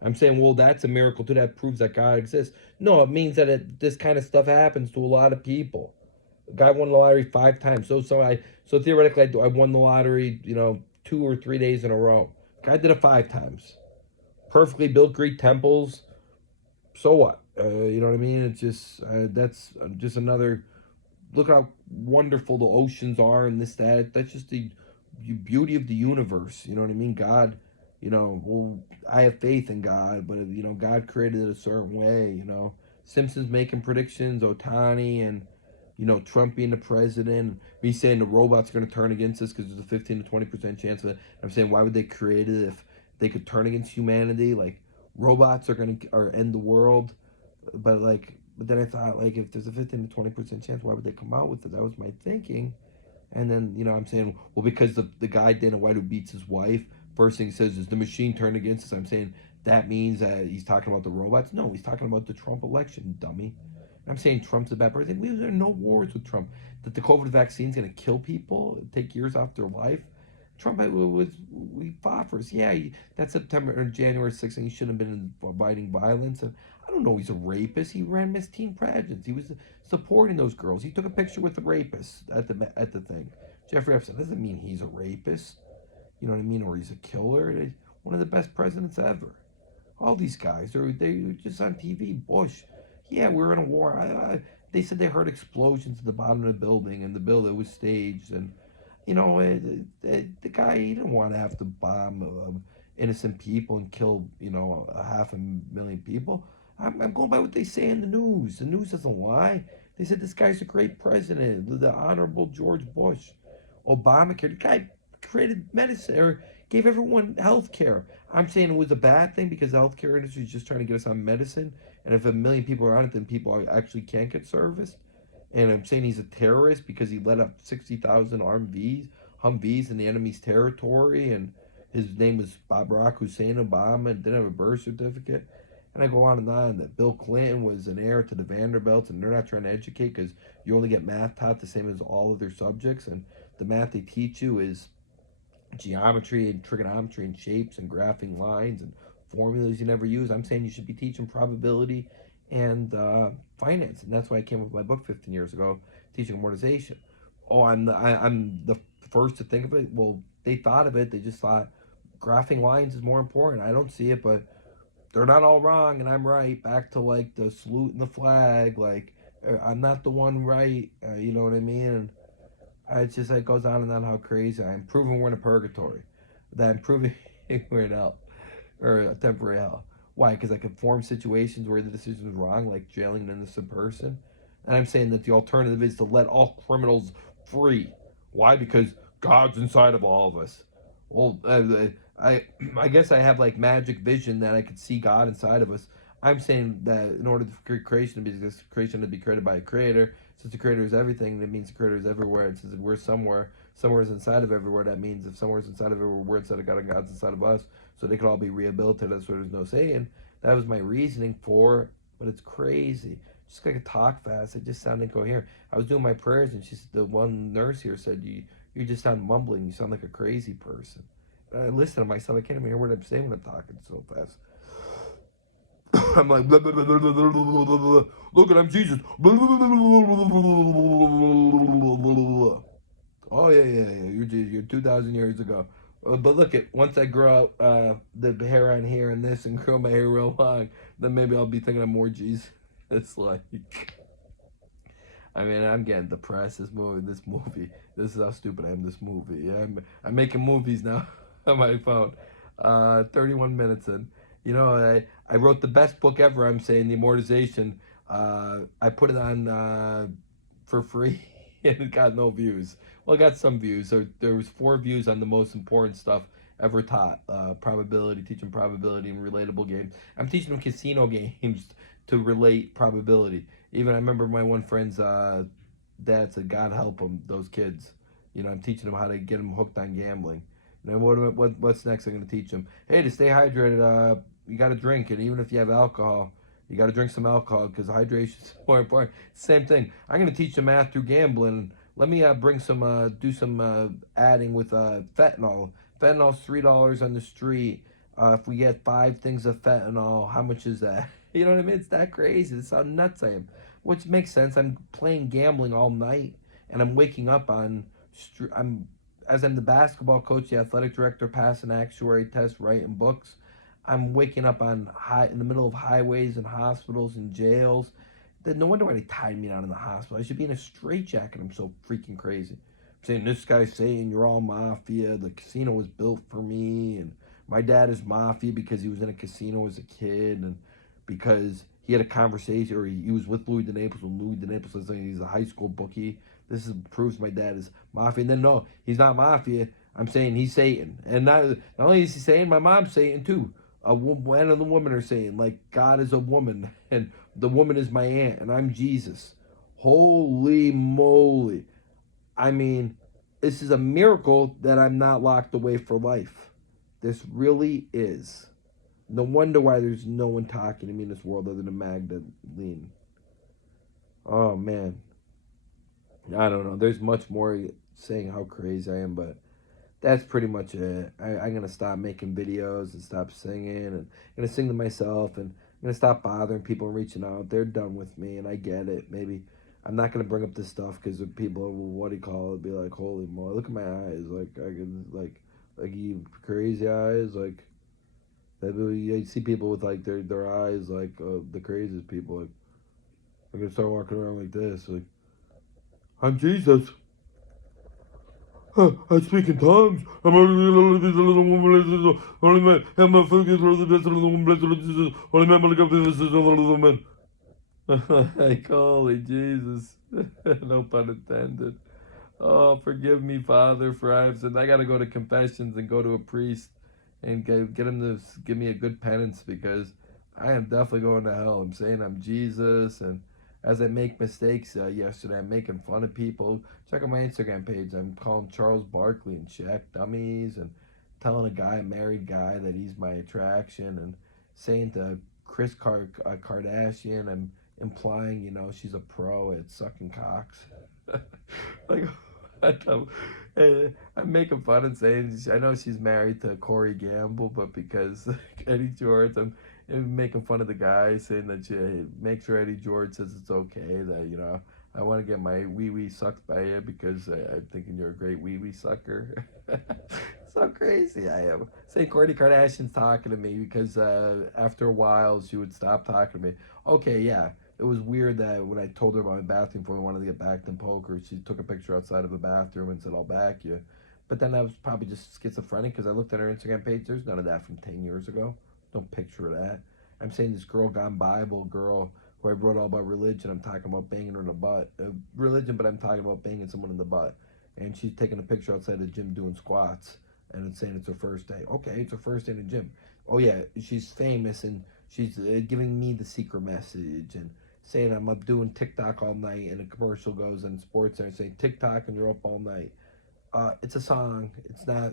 I'm saying, well, that's a miracle too. That proves that God exists. No, it means that this kind of stuff happens to a lot of people. A guy won the lottery 5 times. So theoretically, I won the lottery, 2 or 3 days in a row. Guy did it 5 times. Perfectly built Greek temples. So what? You know what I mean? It's just that's just another. Look how wonderful the oceans are and this that. That's just the beauty of the universe. You know what I mean? God. Well, I have faith in God, but God created it a certain way. Simpsons making predictions, Otani, and Trump being the president. Me saying the robots are going to turn against us because there's a 15 to 20% chance of it. I'm saying, why would they create it if they could turn against humanity? Like, robots are going to end the world, but then I thought, like, if there's a 15 to 20% chance, why would they come out with it? That was my thinking. And then, I'm saying, well, because the guy, Dana White, who beats his wife, first thing he says is the machine turned against us. I'm saying that means that he's talking about the robots. No, he's talking about the Trump election, dummy. I'm saying Trump's a bad person. We are no wars with Trump. That the COVID vaccine's going to kill people, take years off their life. Trump we fought for us. Yeah, that September or January 6th, and he shouldn't have been inviting violence. And I don't know he's a rapist. He ran Miss Teen pageants. He was supporting those girls. He took a picture with the rapist at the thing. Jeffrey Epstein doesn't mean he's a rapist. You know what I mean? Or he's a killer. One of the best presidents ever. All these guys, they were just on TV. Bush, yeah, we're in a war. They said they heard explosions at the bottom of the building, and the building was staged. And the guy, he didn't want to have to bomb innocent people and kill 500,000 people. I'm going by what they say in the news. The news doesn't lie. They said this guy's a great president, the Honorable George Bush. Obamacare, the guy created medicine or gave everyone health care. I'm saying it was a bad thing because the healthcare industry is just trying to get us on medicine. And if 1 million people are on it, then people actually can't get service. And I'm saying he's a terrorist because he let up 60,000 Humvees in the enemy's territory. And his name was Barack Hussein Obama, and didn't have a birth certificate. And I go on and on that Bill Clinton was an heir to the Vanderbilts, and they're not trying to educate because you only get math taught the same as all other subjects, and the math they teach you is geometry and trigonometry and shapes and graphing lines and formulas you never use. I'm saying you should be teaching probability and finance, and that's why I came up with my book 15 years ago, teaching amortization. Oh, I'm the first to think of it. Well, they thought of it. They just thought graphing lines is more important. I don't see it, but they're not all wrong, and I'm right. Back to like the salute and the flag. Like I'm not the one right. You know what I mean? And it's just like goes on and on how crazy I'm proving we're in a purgatory, that I'm proving we're in hell or a temporary hell. Why? Because I can form situations where the decision is wrong, like jailing an innocent person, and I'm saying that the alternative is to let all criminals free. Why? Because God's inside of all of us. Well, I guess I have like magic vision that I could see God inside of us. I'm saying that in order for creation to be this creation to be created by a creator, since the creator is everything, that means the creator is everywhere. And since we're somewhere is inside of everywhere, that means if somewhere is inside of everywhere, we're inside of God and God's inside of us. So they could all be rehabilitated. That's where there's no saying. That was my reasoning for, but it's crazy. Just like I talk fast, I just sound incoherent. I was doing my prayers, and the one nurse here said, you just sound mumbling. You sound like a crazy person." I listen to myself. I can't even hear what I'm saying when I'm talking so fast. I'm like, blah, blah, blah, blah, blah, blah, blah, blah, blah. Look at I'm Jesus. Blah, blah, blah, blah, blah, blah, blah, blah. Oh yeah. You're 2,000 years ago. But look at once I grow out the hair on here and this and grow my hair real long, then maybe I'll be thinking I'm more Jesus. It's like, I mean, I'm getting depressed. This is how stupid I am. This movie. Yeah, I'm making movies now on my phone. 31 minutes in. You know, I wrote the best book ever. I'm saying the amortization. I put it on for free, and it got no views. Well, it got some views. There was 4 views on the most important stuff ever taught. Probability, teaching probability and relatable games. I'm teaching them casino games to relate probability. Even I remember my one friend's dad said, "God help them, those kids." You know, I'm teaching them how to get them hooked on gambling. And then what's next? I'm going to teach them, hey, to stay hydrated, you got to drink, and even if you have alcohol, you got to drink some alcohol because hydration is more important. Same thing. I'm going to teach them math through gambling. Let me bring some, do some adding with fentanyl. Fentanyl's $3 on the street. If we get 5 things of fentanyl, how much is that? You know what I mean? It's that crazy. That's how nuts I am. Which makes sense. I'm playing gambling all night, and I'm waking up on. As I'm the basketball coach, the athletic director, passing actuary tests, writing books. I'm waking up on in the middle of highways and hospitals and jails. No wonder why they tied me down in the hospital. I should be in a straitjacket. I'm so freaking crazy. I'm saying this guy's saying you're all mafia. The casino was built for me, and my dad is mafia because he was in a casino as a kid, and because he had a conversation or he was with Louis DeNaples when Louis DeNaples says he's a high school bookie. Proves my dad is mafia. And then no, he's not mafia. I'm saying he's Satan, and not only is he Satan, my mom's Satan too. A man and the woman are saying like God is a woman, and the woman is my aunt, and I'm Jesus. Holy moly! I mean, this is a miracle that I'm not locked away for life. This really is. No wonder why there's no one talking to me in this world other than Magdalene. Oh man, I don't know. There's much more saying how crazy I am, but that's pretty much it. I'm gonna stop making videos and stop singing, and I'm gonna sing to myself, and I'm gonna stop bothering people and reaching out. They're done with me, and I get it. Maybe I'm not gonna bring up this stuff because people, what do you call it? Be like, holy moly, look at my eyes, like I can like you crazy eyes, like that. You see people with like their eyes like the craziest people. Like I'm gonna start walking around like this, like I'm Jesus. I speak in tongues. I'm only man. I'm a focus on the best of the woman. Only man, but this is all the man. Like, holy Jesus. No pun intended. Oh, forgive me, Father, for I have sinned. I got to go to confessions and go to a priest and get him to give me a good penance because I am definitely going to hell. I'm saying I'm Jesus, and as I make mistakes yesterday, I'm making fun of people. Check out my Instagram page. I'm calling Charles Barkley and Shaq dummies, and telling a married guy, that he's my attraction, and saying to Kardashian, I'm implying, she's a pro at sucking cocks. Like, what I'm making fun and saying, I know she's married to Corey Gamble, but because Eddie George, I'm making fun of the guy, saying that make sure Eddie George says it's okay, that, I want to get my wee wee sucked by you because I'm thinking you're a great wee wee sucker. So crazy I am. Say Kourtney Kardashian's talking to me because after a while she would stop talking to me. Okay, yeah, it was weird that when I told her about my bathroom before I wanted to get backed in poker, she took a picture outside of a bathroom and said, I'll back you. But then I was probably just schizophrenic because I looked at her Instagram page. There's none of that from 10 years ago. No picture of that. I'm saying this girl gone Bible girl who I wrote all about religion. I'm talking about banging her in the butt. Religion, but I'm talking about banging someone in the butt. And she's taking a picture outside the gym doing squats. And it's saying it's her first day. Okay, it's her first day in the gym. Oh, yeah, she's famous and she's giving me the secret message and saying I'm up doing TikTok all night, and a commercial goes on sports and saying TikTok and you're up all night. It's a song. It's not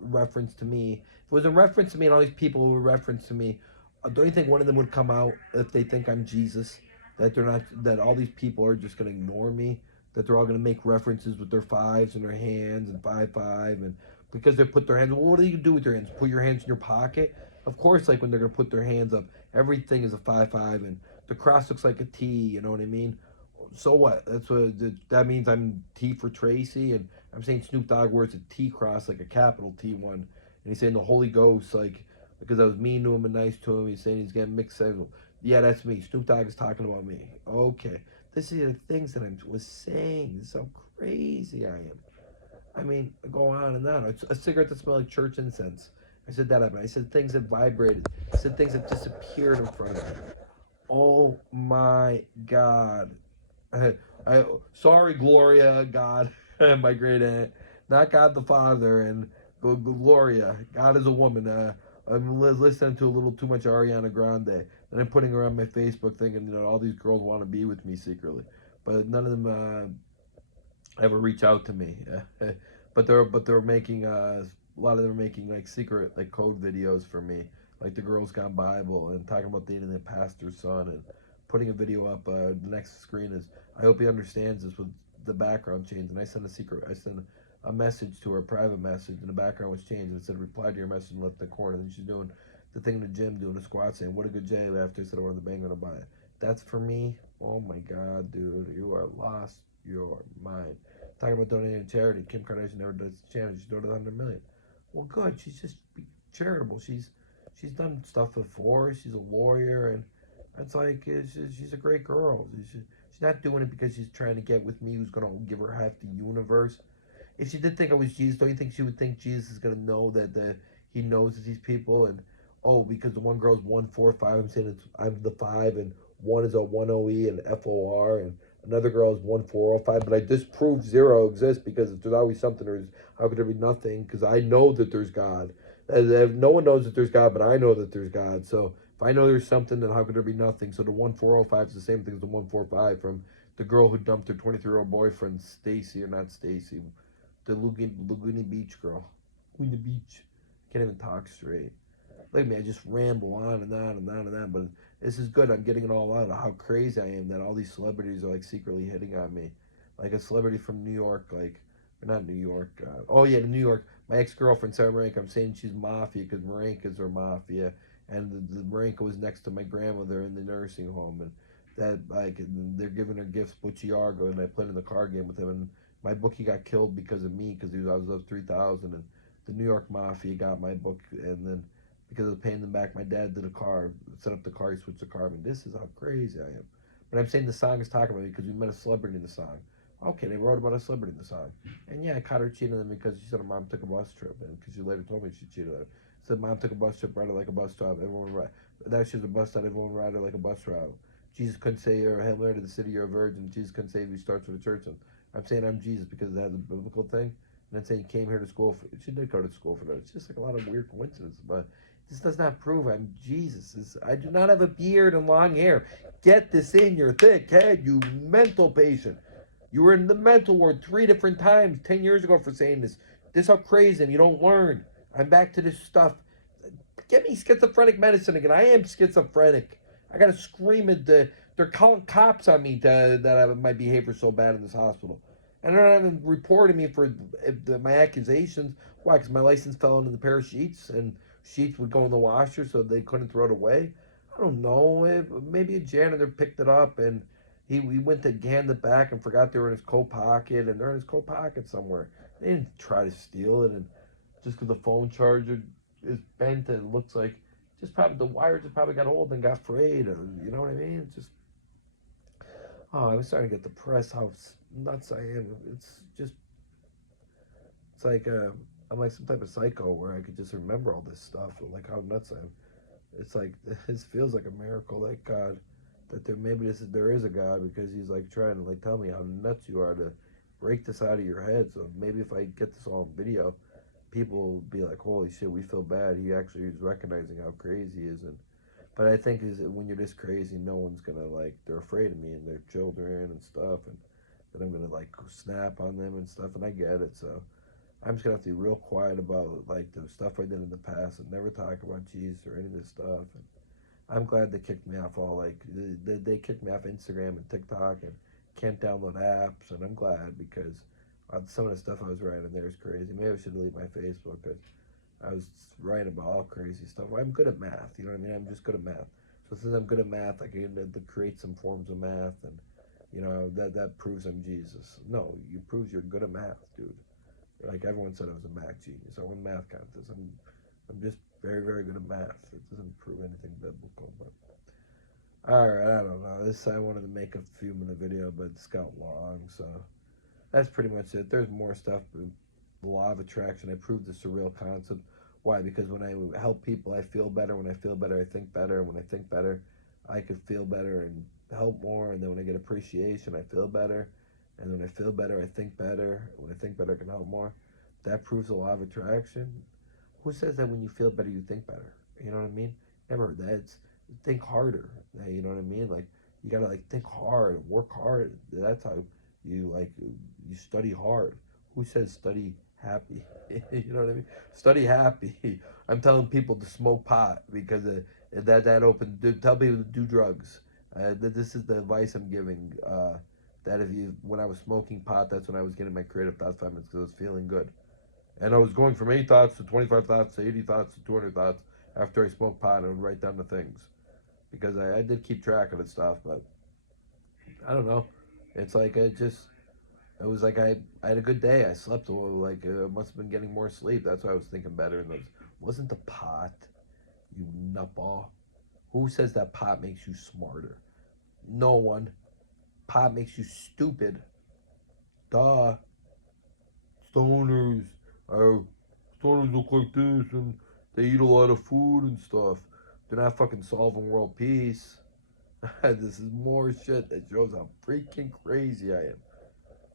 reference to me. If it was a reference to me and all these people who were reference to me, don't you think one of them would come out if they think I'm Jesus? That they're not. That all these people are just gonna ignore me. That they're all gonna make references with their fives and their hands and five and because they put their hands. Well, what do you do with your hands? Put your hands in your pocket. Of course, like when they're gonna put their hands up, everything is a five and the cross looks like a T. You know what I mean? So what? That means. I'm T for Tracy, and I'm saying Snoop Dogg wears a T cross like a capital T one, and he's saying the Holy Ghost like because I was mean to him and nice to him. He's saying he's getting mixed signals. Yeah, that's me. Snoop Dogg is talking about me. Okay, this is the things that I was saying. This is how crazy I am. I mean, go on and on. A cigarette that smelled like church incense. I said that. I said things that vibrated. I said things that disappeared in front of me. Oh my God. Sorry, Gloria, God, my great aunt, not God the Father, and Gloria. God is a woman. I'm listening to a little too much Ariana Grande, and I'm putting her on my Facebook, thinking all these girls want to be with me secretly, but none of them ever reach out to me. But they're making a lot of them are making like secret like code videos for me, like the Girls Gone Bible, and talking about dating the pastor's son and putting a video up. The next screen is I hope he understands this with the background change. And I sent a message to her, a private message, and the background was changed. And it said reply to your message and left in the corner. And she's doing the thing in the gym, doing a squat, saying what a good J after I said I wanted to bang on a buy it. That's for me. Oh my God, dude, you are lost your mind. Talking about donating to charity. Kim Kardashian never does charity. She donated 100 million. Well, good. She's just charitable. She's done stuff before. She's a lawyer, and it's like she's a great girl. She's not doing it because she's trying to get with me, who's gonna give her half the universe. If she did think I was Jesus, don't you think she would think Jesus is gonna know that he knows these people and because the one girl's 145, I'm saying I'm the five, and one is a 10E and FOR, and another girl is 1405. But I disprove zero exists because if there's always something, how could there be nothing? Because I know that there's God. No one knows that there's God, but I know that there's God. So if I know there's something, then how could there be nothing? So the 1405 is the same thing as the 145 from the girl who dumped her 23-year-old boyfriend, Stacy, or not Stacy, the Laguna Beach girl. Laguna Beach. Can't even talk straight. Look at me, I just ramble on and on and on and on, but this is good. I'm getting it all out of how crazy I am that all these celebrities are like secretly hitting on me. Like a celebrity from New York, like, or not New York. Oh, yeah, New York. My ex girlfriend, Sarah Marenka, I'm saying she's mafia because Marenkas are mafia. And the Marenka was next to my grandmother in the nursing home. And that, like, and they're giving her gifts, Butchiargo, and I played in the card game with him. And my bookie got killed because of me because I was up 3,000. And the New York mafia got my book, and then because of paying them back, my dad did a car, set up the car, he switched the car. I mean, this is how crazy I am. But I'm saying the song is talking about me because we met a celebrity in the song. Okay, they wrote about a celebrity in the song. And yeah, I caught her cheating on me because she said her mom took a bus trip. And because she later told me she cheated on her. Said mom took a bus trip, ride her like a bus stop. Everyone ride. Now she's a bus stop, everyone ride her like a bus route. Jesus couldn't say you're a Hail Mary to the city, you're a virgin. Jesus couldn't say he starts with a church. And I'm saying I'm Jesus because it has a biblical thing. And I'm saying he came here to school. She did go to school for that. It's just like a lot of weird coincidences. But this does not prove I'm Jesus. I do not have a beard and long hair. Get this in your thick head, you mental patient. You were in the mental ward 3 different times 10 years ago for saying this. This is how crazy and you don't learn. I'm back to this stuff. Get me schizophrenic medicine again. I am schizophrenic. I gotta scream at they're calling cops on me that my behavior's so bad in this hospital. And they're not even reporting me for my accusations. Why? Because my license fell into the pair of sheets, and sheets would go in the washer, so they couldn't throw it away. I don't know. Maybe a janitor picked it up, and he went to hand it back and forgot they were in his coat pocket, and they're in his coat pocket somewhere. They didn't try to steal it, and just because the phone charger is bent and it looks like just probably the wires just probably got old and got frayed, or you know what I mean? It's just oh, I'm starting to get depressed. How nuts I am. It's like I'm like some type of psycho where I could just remember all this stuff, like how nuts I am. It's like this feels like a miracle, like God, that there is a God because He's like trying to like tell me how nuts you are to break this out of your head. So maybe if I get this all on video, people will be like, "Holy shit, we feel bad." He actually is recognizing how crazy he is, and but I think is that when you're this crazy, no one's gonna like they're afraid of me and their children and stuff, and that I'm gonna like snap on them and stuff, and I get it. So I'm just gonna have to be real quiet about like the stuff I did in the past and never talk about Jesus or any of this stuff. And I'm glad they kicked me off all like they kicked me off Instagram and TikTok and can't download apps, and I'm glad because some of the stuff I was writing there is crazy. Maybe I should delete my Facebook because I was writing about all crazy stuff. I'm good at math, you know what I mean? I'm just good at math. So since I'm good at math, I can create some forms of math, and you know that proves I'm Jesus. No, you proves you're good at math, dude. Like everyone said, I was a math genius. I won math contests. I'm just very good at math. It doesn't prove anything biblical, but all right, I don't know. This I wanted to make a few minute video, but it's got long, so that's pretty much it. There's more stuff. The law of attraction. I proved the surreal concept. Why? Because when I help people, I feel better. When I feel better, I think better. When I think better, I could feel better and help more. And then when I get appreciation, I feel better. And when I feel better, I think better. When I think better, I can help more. That proves the law of attraction. Who says that when you feel better, you think better? You know what I mean? Never heard that. It's think harder. You know what I mean? Like you gotta like think hard, work hard. That's how you like you study hard. Who says study happy? You know what I mean? Study happy. I'm telling people to smoke pot because that open. Tell people to do drugs. This is the advice I'm giving. That if you when I was smoking pot, that's when I was getting my creative thoughts 5 minutes because I was feeling good. And I was going from 8 thoughts to 25 thoughts to 80 thoughts to 200 thoughts after I smoked pot and I would write down the things. Because I did keep track of the stuff, but I don't know. It's like it was like I had a good day. I slept like must have been getting more sleep. That's why I was thinking better. And those wasn't the pot, you nutball. Who says that pot makes you smarter? No one. Pot makes you stupid. Duh. Stoners are stoners look like this and they eat a lot of food and stuff. They're not fucking solving world peace. This is more shit that shows how freaking crazy I am.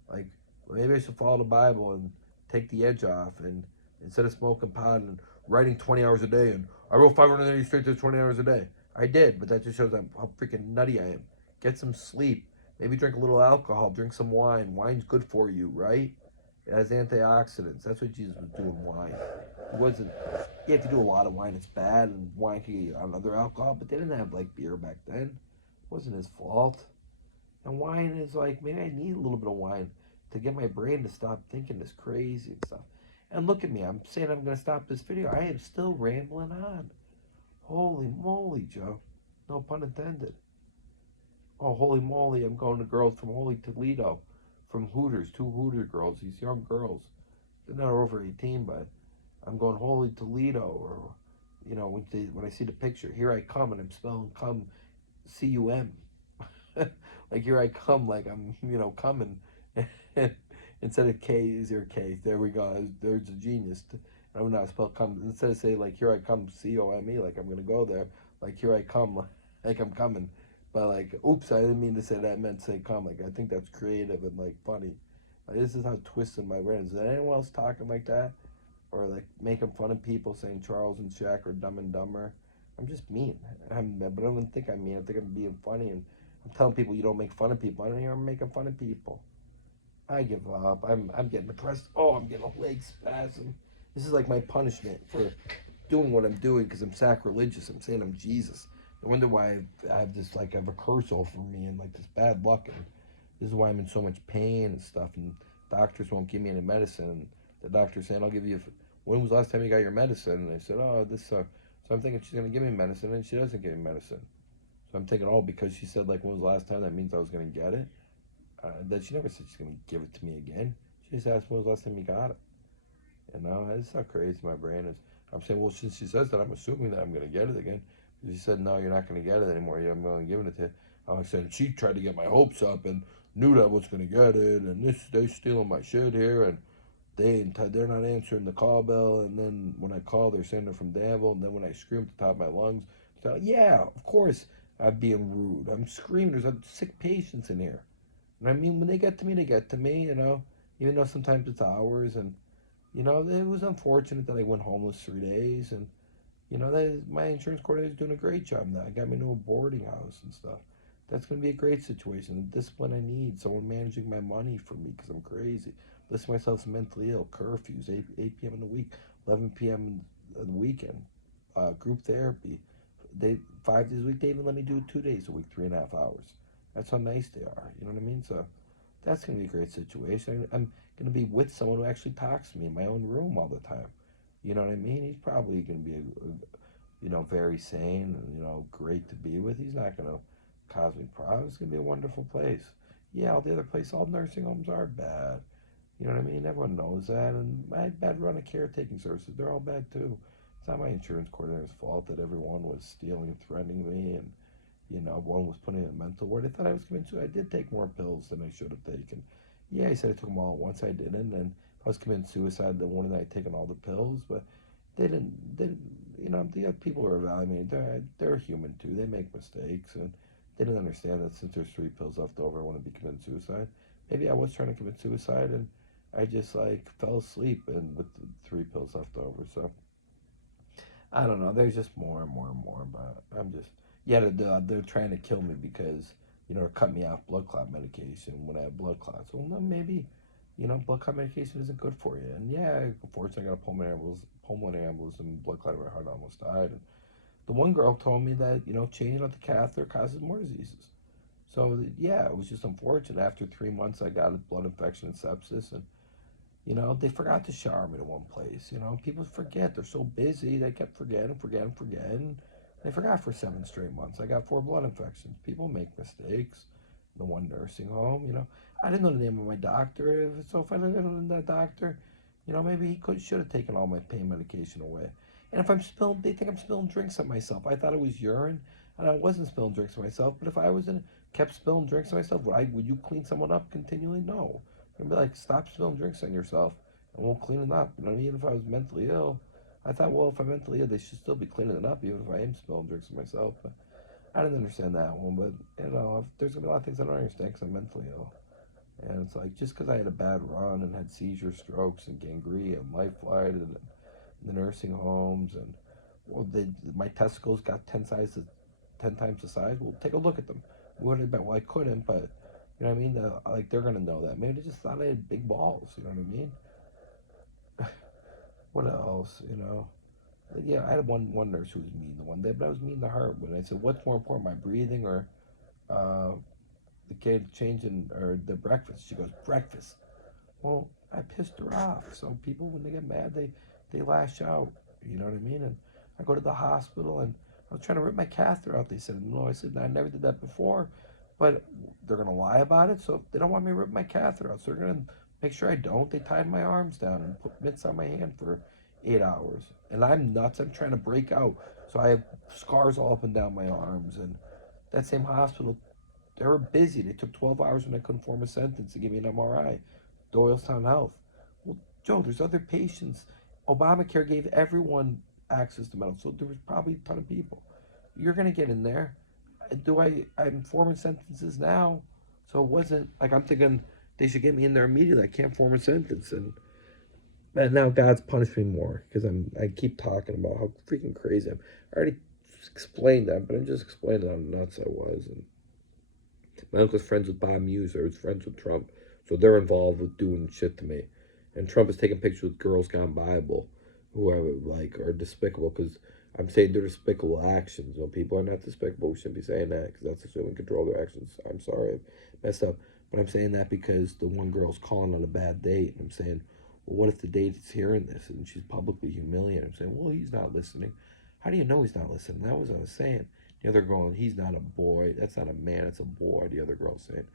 Like, maybe I should follow the Bible and take the edge off and instead of smoking pot and writing 20 hours a day and I wrote 580 straight to 20 hours a day. I did, but that just shows how freaking nutty I am. Get some sleep. Maybe drink a little alcohol. Drink some wine. Wine's good for you, right? It has antioxidants. That's what Jesus was doing. Wine. It wasn't. Yeah, if you do a lot of wine, it's bad, and wine can get you on other alcohol. But they didn't have like beer back then. It wasn't his fault. And wine is like maybe I need a little bit of wine to get my brain to stop thinking this crazy and stuff. And look at me. I'm saying I'm gonna stop this video. I am still rambling on. Holy moly, Joe. No pun intended. Oh, holy moly, I'm going to girls from Holy Toledo, from Hooters, two Hooter girls, these young girls. They're not over 18, but I'm going Holy Toledo, or, you know, when I see the picture, here I come, and I'm spelling come C-U-M. Like, here I come, like I'm, you know, coming. Instead of K, is there K? There we go. There's a genius. I don't know how to spell come. Instead of say, like, here I come, C-O-M-E, like I'm going to go there, like, here I come, like I'm coming. But like, oops, I didn't mean to say that. I meant to say come. Like, I think that's creative and like funny. Like, this is how twisted my brain is. Is anyone else talking like that, or like making fun of people, saying Charles and Shaq are Dumb and Dumber? I'm just mean. But I don't think I'm mean. I think I'm being funny, and I'm telling people you don't make fun of people. I don't hear I'm making fun of people. I give up. I'm getting depressed. Oh, I'm getting a leg spasm. This is like my punishment for doing what I'm doing because I'm sacrilegious. I'm saying I'm Jesus. I wonder why I have this like I have a curse over me and like this bad luck, and this is why I'm in so much pain and stuff. And doctors won't give me any medicine. And the doctor's saying, "I'll give you." When was the last time you got your medicine? And they said, "Oh, this." So I'm thinking she's gonna give me medicine, and she doesn't give me medicine. So I'm thinking, oh, because she said like when was the last time, that means I was gonna get it. That she never said she's gonna give it to me again. She just asked when was the last time you got it. You know, it's how crazy my brain is. I'm saying, well, since she says that, I'm assuming that I'm going to get it again. She said, no, you're not going to get it anymore. I'm only giving it to you. I'm saying, she tried to get my hopes up and knew that I was going to get it. And they're stealing my shit here. And they're not answering the call bell. And then when I call, they're saying they're from Danville. And then when I scream at the top of my lungs, so, yeah, of course I'm being rude. I'm screaming. There's sick patients in here. And I mean, when they get to me, they get to me, you know, even though sometimes it's hours. And you know, it was unfortunate that I went homeless 3 days, and you know, my insurance coordinator is doing a great job now. I got me into a boarding house and stuff. That's going to be a great situation. The discipline I need, someone managing my money for me because I'm crazy. Listen myself mentally ill, curfews, 8 p.m. in the week, 11 p.m. in the weekend, group therapy. They 5 days a week. They even let me do it 2 days a week, 3.5 hours. That's how nice they are. You know what I mean? So that's going to be a great situation. I'm going to be with someone who actually talks to me in my own room all the time. You know what I mean? He's probably going to be, you know, very sane and, you know, great to be with. He's not going to cause me problems. It's going to be a wonderful place. Yeah, all the other places, all nursing homes are bad. You know what I mean? Everyone knows that. And I had bad run of caretaking services. They're all bad too. It's not my insurance coordinator's fault that everyone was stealing and threatening me, and you know, one was putting in a mental ward. I thought I was committing suicide. I did take more pills than I should have taken. Yeah, he said I took them all at once. I didn't, and if I was committing suicide, the one night I'd taken all the pills, but they didn't. They, you know, the other people are evaluating. They're human too. They make mistakes, and they didn't understand that since there's 3 pills left over, I want to be committing suicide. Maybe I was trying to commit suicide, and I just like fell asleep, and with the 3 pills left over. So I don't know. There's just more and more and more, but I'm just yeah. They're trying to kill me because you know cut me off blood clot medication when I have blood clots. Well, no, maybe you know blood clot medication isn't good for you. And yeah, unfortunately, I got a pulmonary embolism, blood clot in my heart, I almost died. And the one girl told me that you know changing out the catheter causes more diseases. So yeah, it was just unfortunate. After 3 months, I got a blood infection and sepsis, and you know, they forgot to shower me to one place. You know, people forget. They're so busy. They kept forgetting. They forgot for 7 straight months. I got 4 blood infections. People make mistakes. The one nursing home, you know, I didn't know the name of my doctor. So if I didn't know that doctor, you know, maybe he should have taken all my pain medication away. And if I'm spilling, they think I'm spilling drinks on myself. I thought it was urine, and I wasn't spilling drinks on myself. But if I was in, kept spilling drinks on myself, would you clean someone up continually? No. And be like, stop spilling drinks on yourself and we'll clean it up. You know what I mean? If I was mentally ill, I thought, well, if I'm mentally ill, they should still be cleaning it up, even if I am spilling drinks on myself. But I didn't understand that one. But, you know, there's going to be a lot of things I don't understand because I'm mentally ill. And it's like, just because I had a bad run and had seizure strokes and gangrene and life flight and the nursing homes and, well, my testicles got 10 times the size. Well, take a look at them. What about? Well, I couldn't, but you know what I mean? Like they're gonna know that. Maybe they just thought I had big balls. You know what I mean? What else? You know? Yeah, I had one nurse who was mean the one day, but I was mean to her. When I said, "What's more important, my breathing or uh, the kid changing or the breakfast?" She goes, "Breakfast." Well, I pissed her off. So people, when they get mad, they lash out. You know what I mean? And I go to the hospital and I was trying to rip my catheter out. They said no. I said no, I never did that before, but they're gonna lie about it. So they don't want me to rip my catheter out. So they're gonna make sure I don't. They tied my arms down and put mitts on my hand for 8 hours. And I'm nuts. I'm trying to break out. So I have scars all up and down my arms. And that same hospital, they were busy. They took 12 hours when I couldn't form a sentence to give me an MRI. Doylestown Health. Well, Joe, there's other patients. Obamacare gave everyone access to medical, so there was probably a ton of people. You're gonna get in there. I'm forming sentences now, so it wasn't like I'm thinking they should get me in there immediately. I can't form a sentence, and now God's punished me more because I keep talking about how freaking crazy I'm. I already explained that, but I'm just explaining how nuts I was. And my uncle's friends with Bob Muser, who's friends with Trump, so they're involved with doing shit to me. And Trump is taking pictures with Girls Gone Bible. who I would like are despicable, because I'm saying they're despicable actions. When people are not despicable, we shouldn't be saying that, because that's assuming control their actions. I'm sorry, I messed up. But I'm saying that because the one girl's calling on a bad date. And I'm saying, well, what if the date is hearing this and she's publicly humiliated? I'm saying, well, he's not listening. How do you know he's not listening? That was what I was saying. The other girl, he's not a boy. That's not a man. It's a boy. The other girl's saying,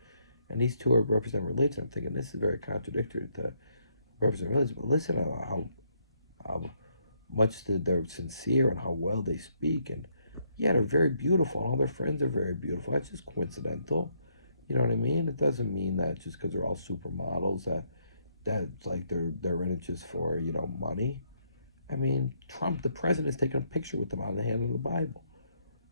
and these two are represent religion. I'm thinking this is very contradictory to represent religion. But listen to how much they're sincere and how well they speak. And yeah, they're very beautiful, and all their friends are very beautiful. That's just coincidental. You know what I mean? It doesn't mean that just because they're all supermodels that's like they're in it just for money. I mean, Trump, the president, is taking a picture with them on the hand of the Bible,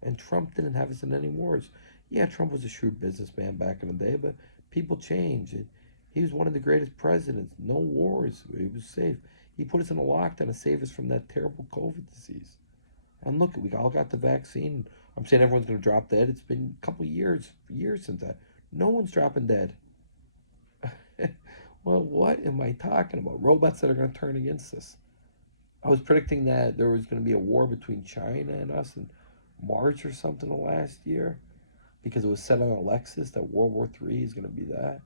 and Trump didn't have us in any wars. Yeah, Trump was a shrewd businessman back in the day, but people change. And he was one of the greatest presidents. No wars. He was safe. He put us in a lockdown to save us from that terrible COVID disease. And look, we all got the vaccine. I'm saying everyone's going to drop dead. It's been a couple years since that. No one's dropping dead. Well, what am I talking about? Robots that are going to turn against us. I was predicting that there was going to be a war between China and us in March or something of last year, because it was said on Alexis that World War III is going to be that.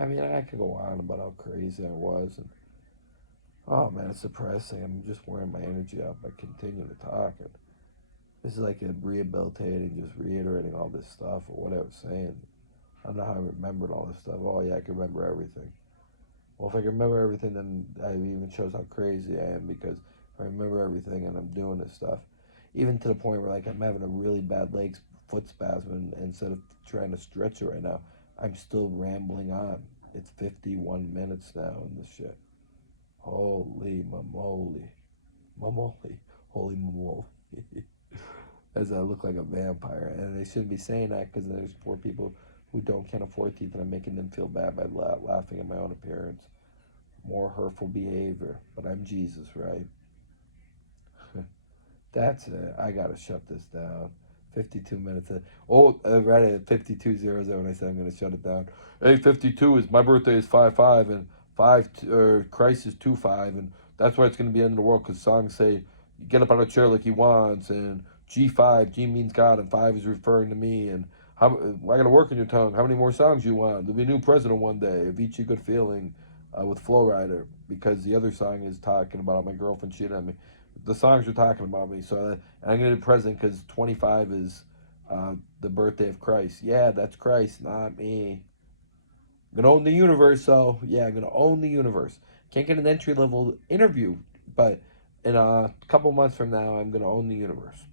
I mean, I could go on about how crazy I was, and oh man, it's depressing. I'm just wearing my energy out by continuing to talk. And this is like a rehabilitating, just reiterating all this stuff or what I was saying. I don't know how I remembered all this stuff. Oh yeah, I can remember everything. Well, if I can remember everything, then it even shows how crazy I am, because if I remember everything and I'm doing this stuff, even to the point where like I'm having a really bad leg foot spasm, and instead of trying to stretch it right now, I'm still rambling on. It's 51 minutes now in this shit. Holy mamoli. Mamoli. Holy mamoli. As I look like a vampire. And they shouldn't be saying that, because there's poor people who can't afford teeth, and I'm making them feel bad by laughing at my own appearance. More hurtful behavior. But I'm Jesus, right? That's it. I gotta shut this down. 52 minutes. Oh, I read it at 52:00 when I said I'm gonna shut it down. Hey, 52 is my birthday is 5/5, and Christ is 2/5, and that's why it's gonna be the end of the world, because songs say get up on a chair like he wants, and G5, G means God, and 5 is referring to me, and I gotta work on your tongue. How many more songs you want? There'll be a new president one day. Avicii Good Feeling, with Flow Rider, because the other song is talking about my girlfriend cheated on me. The songs are talking about me. So and I'm gonna be present, because 25 is the birthday of Christ. Yeah, that's Christ, not me. I'm gonna own the universe. So yeah, I'm gonna own the universe. Can't get an entry level interview, but in a couple months from now, I'm gonna own the universe,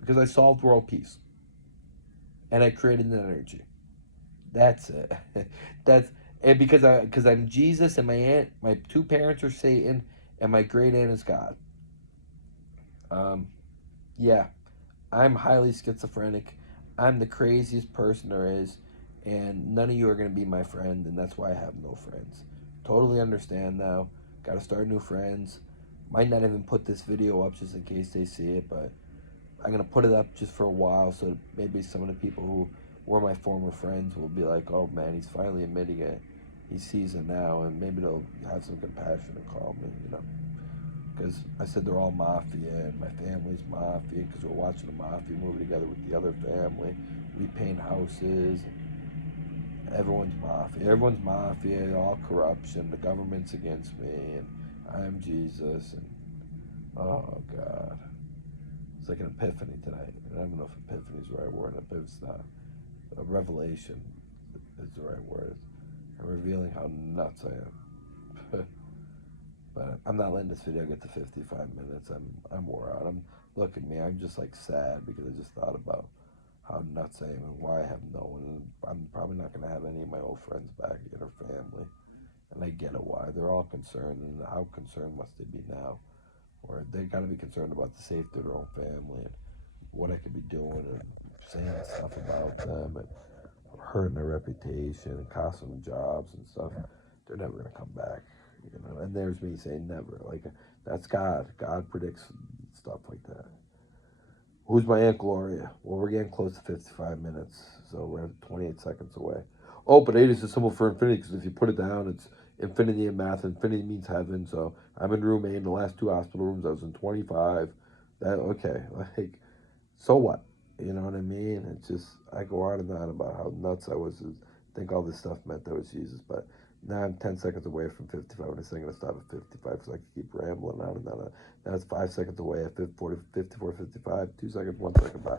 because I solved world peace and I created an energy. That's it. That's and because I'm Jesus, and my two parents are Satan, and my great aunt is God. Um, yeah, I'm highly schizophrenic. I'm the craziest person there is, and none of you are going to be my friend, and that's why I have no friends. Totally understand now. Got to start new friends. Might not even put this video up just in case they see it, but I'm going to put it up just for a while, so maybe some of the people who were my former friends will be like, oh man, he's finally admitting it. He sees it now, and maybe they'll have some compassion and call me. Because I said they're all mafia, and my family's mafia, because we're watching a mafia movie together with the other family. We paint houses. Everyone's mafia. Everyone's mafia. All corruption. The government's against me, and I'm Jesus. And oh God, it's like an epiphany tonight. I don't know if epiphany is the right word. It's not. A revelation is the right word. I'm revealing how nuts I am. But I'm not letting this video get to 55 minutes. I'm wore out. Look at me. I'm just like sad, because I just thought about how nuts I am and why I have no one. I'm probably not going to have any of my old friends back in her family, and I get it why they're all concerned, and how concerned must they be now? Or they got to be concerned about the safety of their own family, and what I could be doing and saying stuff about them, and hurting their reputation and costing them jobs and stuff. They're never gonna come back, And there's me saying never. Like, that's God. God predicts stuff like that. Who's my Aunt Gloria? Well, we're getting close to 55 minutes, so we're 28 seconds away. Oh, but 8 is a symbol for infinity, because if you put it down, infinity in math. Infinity means heaven. So I'm in room 8 in the last 2 hospital rooms. I was in 25. That okay, like so what? You know what I mean? It's just I go on and on about how nuts I was to think all this stuff meant that was Jesus. But now I'm 10 seconds away from 55. And I'm going to stop at 55 because I can keep rambling on and on. Now it's 5 seconds away at 40, 54, 55. 2 seconds, 1 second, bye.